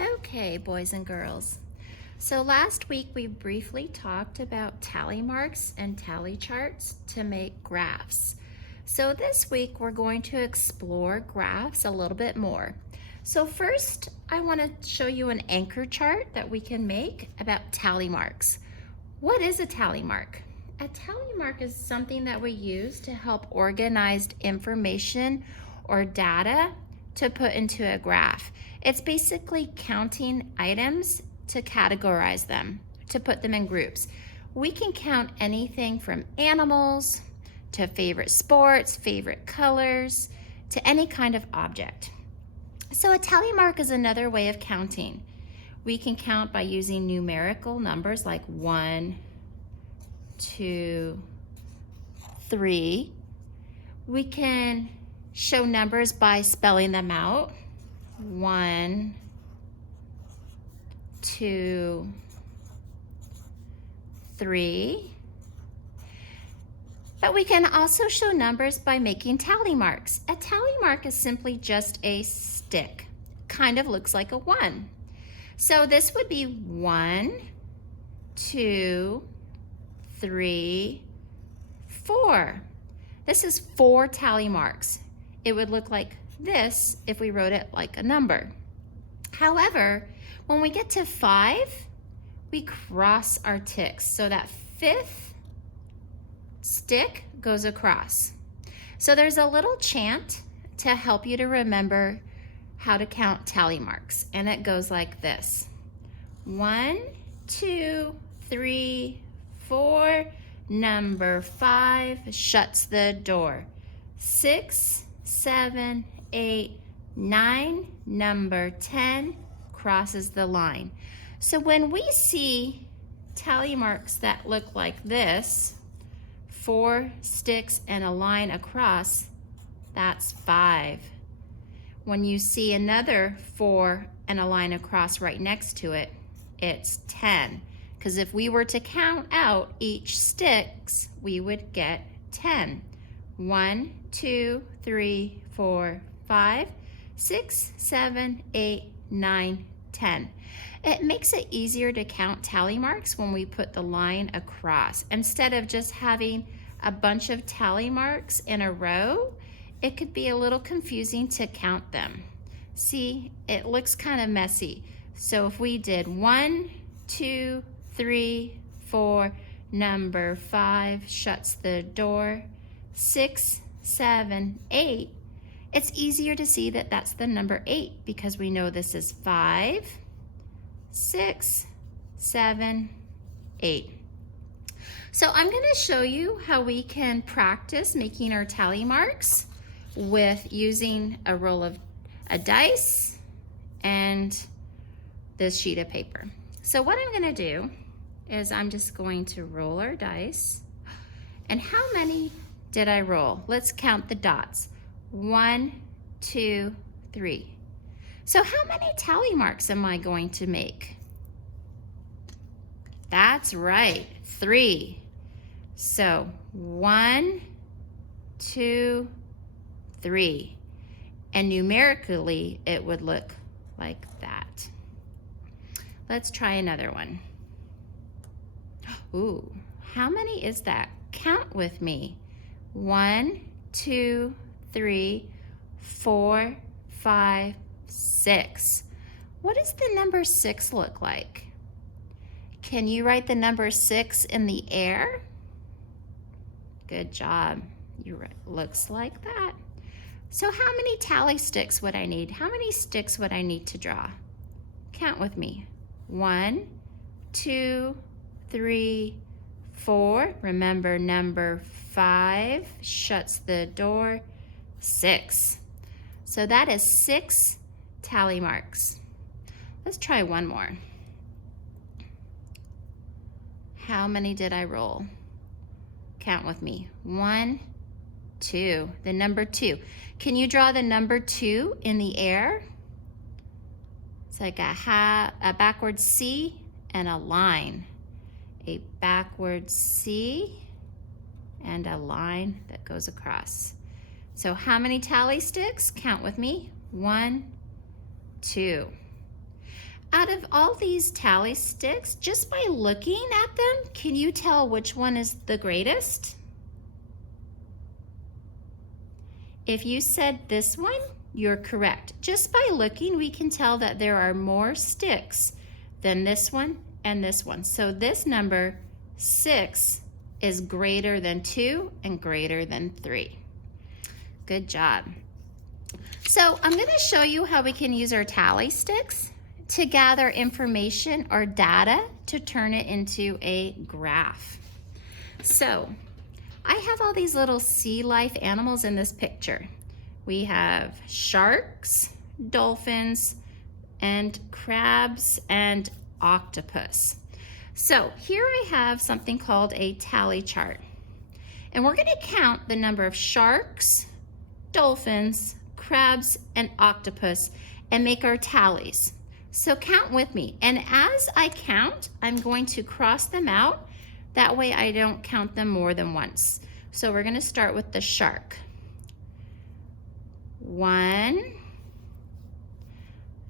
Okay, boys and girls. So last week we briefly talked about tally marks and tally charts to make graphs. So this week we're going to explore graphs a little bit more. So first I want to show you an anchor chart that we can make about tally marks. What is a tally mark? A tally mark is something that we use to help organize information or data to put into a graph. It's basically counting items to categorize them, to put them in groups. We can count anything from animals to favorite sports, favorite colors, to any kind of object. So a tally mark is another way of counting. We can count by using numerical numbers like 1, 2, 3. We can show numbers by spelling them out. 1, 2, 3. But we can also show numbers by making tally marks. A tally mark is simply just a stick. Kind of looks like a 1. So this would be 1, 2, 3, 4. This is 4 tally marks. It would look like this if we wrote it like a number. However, when we get to 5, we cross our ticks. So that 5th stick goes across. So there's a little chant to help you to remember how to count tally marks. And it goes like this. 1, 2, 3, 4. Number 5 shuts the door. 6, 7, 8, 9. Number 10 crosses the line. So when we see tally marks that look like this, 4 sticks and a line across, that's 5. When you see another 4 and a line across right next to it, it's 10. Because if we were to count out each sticks, we would get 10. 1, 2, 3, 4, 5, 6, 7, 8, 9, 10. It makes it easier to count tally marks when we put the line across. Instead of just having a bunch of tally marks in a row, it could be a little confusing to count them. See, it looks kind of messy. So if we did 1, 2, 3, 4, number 5 shuts the door, 6, 7, 8, it's easier to see that that's the number 8 because we know this is 5, 6, 7, 8. So I'm going to show you how we can practice making our tally marks with using a roll of a dice and this sheet of paper. So what I'm going to do is I'm just going to roll our dice. And how many did I roll? Let's count the dots. 1, 2, 3. So how many tally marks am I going to make? That's right, 3. So 1, 2, 3. And numerically, it would look like that. Let's try another one. Ooh, how many is that? Count with me. 1, 2, 3, 4, 5, 6. What does the number 6 look like? Can you write the number 6 in the air? Good job. Looks like that. So how many tally sticks would I need? How many sticks would I need to draw? Count with me. 1, 2, 3, 4. Remember, number 5 shuts the door. 6. So that is 6 tally marks. Let's try one more. How many did I roll? Count with me. 1, 2. The number 2. Can you draw the number 2 in the air? It's like a backward C and a line. A backward C and a line that goes across. So how many tally sticks? Count with me. 1, 2. Out of all these tally sticks, just by looking at them, can you tell which one is the greatest? If you said this one, you're correct. Just by looking, we can tell that there are more sticks than this one and this one. So this number 6 is greater than 2 and greater than 3. Good job. So I'm going to show you how we can use our tally sticks to gather information or data to turn it into a graph. So I have all these little sea life animals in this picture. We have sharks, dolphins, and crabs and octopus. So here I have something called a tally chart. And we're going to count the number of sharks, dolphins, crabs, and octopus and make our tallies. So count with me. And as I count, I'm going to cross them out. That way I don't count them more than once. So we're going to start with the shark. 1,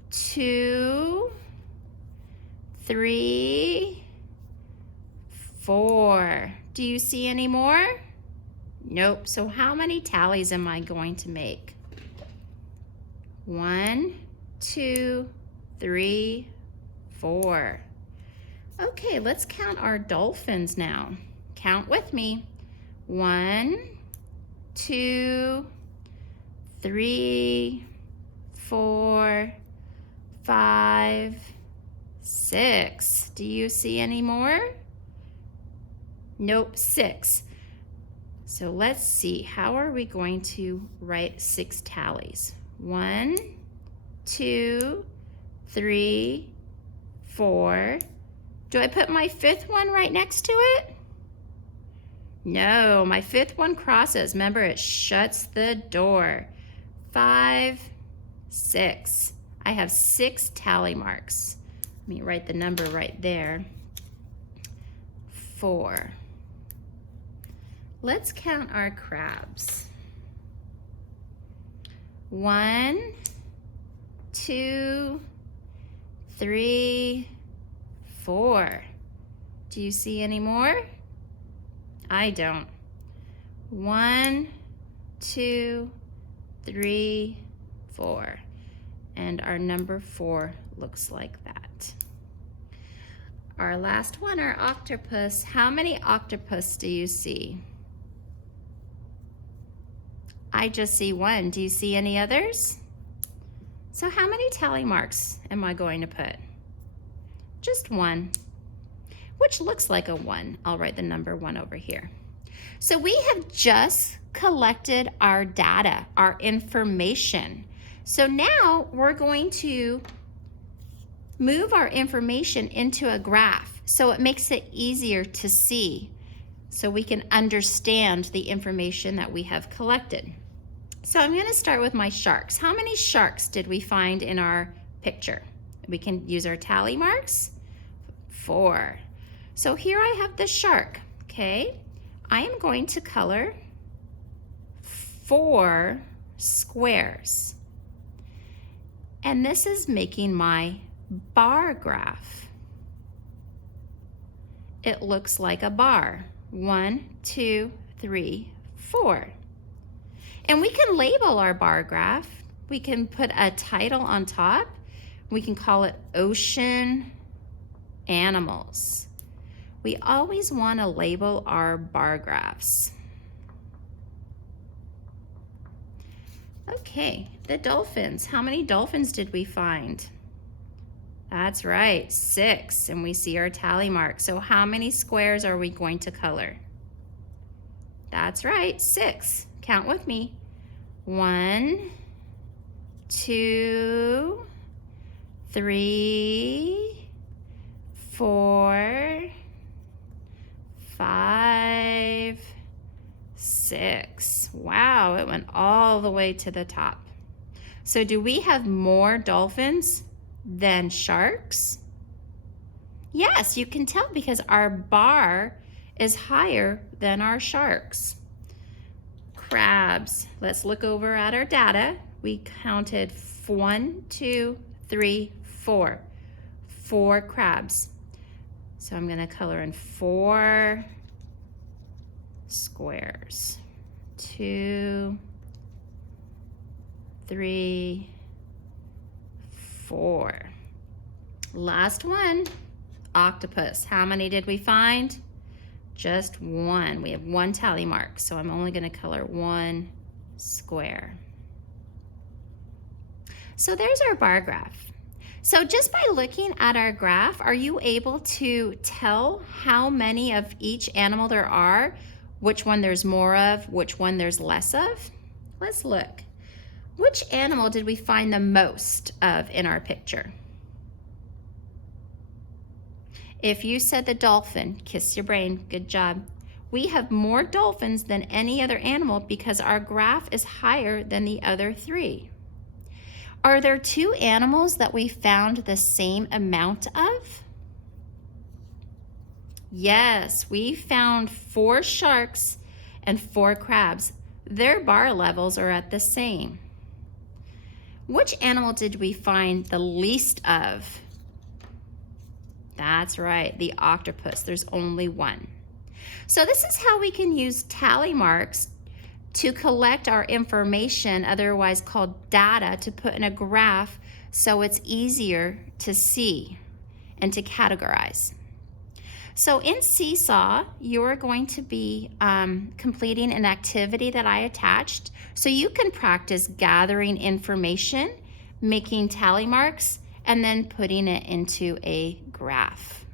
2, 3, 4. Do you see any more? Nope. So how many tallies am I going to make? 1, 2, 3, 4. Okay, let's count our dolphins now. Count with me. 1, 2, 3, 4, 5, 6. Do you see any more? Nope, 6. So let's see, how are we going to write 6 tallies? 1, 2, 3, 4. Do I put my 5th one right next to it? No, my 5th one crosses. Remember, it shuts the door. 5, 6. I have 6 tally marks. Let me write the number right there. 4. Let's count our crabs. 1, 2, 3, 4. Do you see any more? I don't. 1, 2, 3, 4. And our number 4 looks like that. Our last one, our octopus. How many octopus do you see? I just see 1. Do you see any others? So how many tally marks am I going to put? Just 1, which looks like a 1. I'll write the number 1 over here. So we have just collected our data, our information. So now we're going to move our information into a graph so it makes it easier to see, so we can understand the information that we have collected. So I'm going to start with my sharks. How many sharks did we find in our picture? We can use our tally marks. 4. So here I have the shark, okay? I am going to color 4 squares. And this is making my bar graph. It looks like a bar. 1, 2, 3, 4. And we can label our bar graph. We can put a title on top. We can call it Ocean Animals. We always want to label our bar graphs. Okay, the dolphins. How many dolphins did we find? That's right, 6, and we see our tally mark. So how many squares are we going to color? That's right, 6. Count with me. 1, 2, 3, 4, 5, 6. Wow, it went all the way to the top. So do we have more dolphins than sharks? Yes, you can tell because our bar is higher than our sharks. Crabs. Let's look over at our data. We counted 1, 2, 3, 4. 4 crabs. So I'm gonna color in 4 squares. 2, 3, 4. Last one, octopus. How many did we find? Just 1. We have 1 tally mark, so I'm only gonna color 1 square. So there's our bar graph. So just by looking at our graph, are you able to tell how many of each animal there are, which one there's more of, which one there's less of? Let's look. Which animal did we find the most of in our picture? If you said the dolphin, kiss your brain, good job. We have more dolphins than any other animal because our graph is higher than the other 3. Are there 2 animals that we found the same amount of? Yes, we found 4 sharks and 4 crabs. Their bar levels are at the same. Which animal did we find the least of? That's right, the octopus. There's only 1. So this is how we can use tally marks to collect our information, otherwise called data, to put in a graph so it's easier to see and to categorize. So in Seesaw, you're going to be completing an activity that I attached so you can practice gathering information, making tally marks, and then putting it into a graph.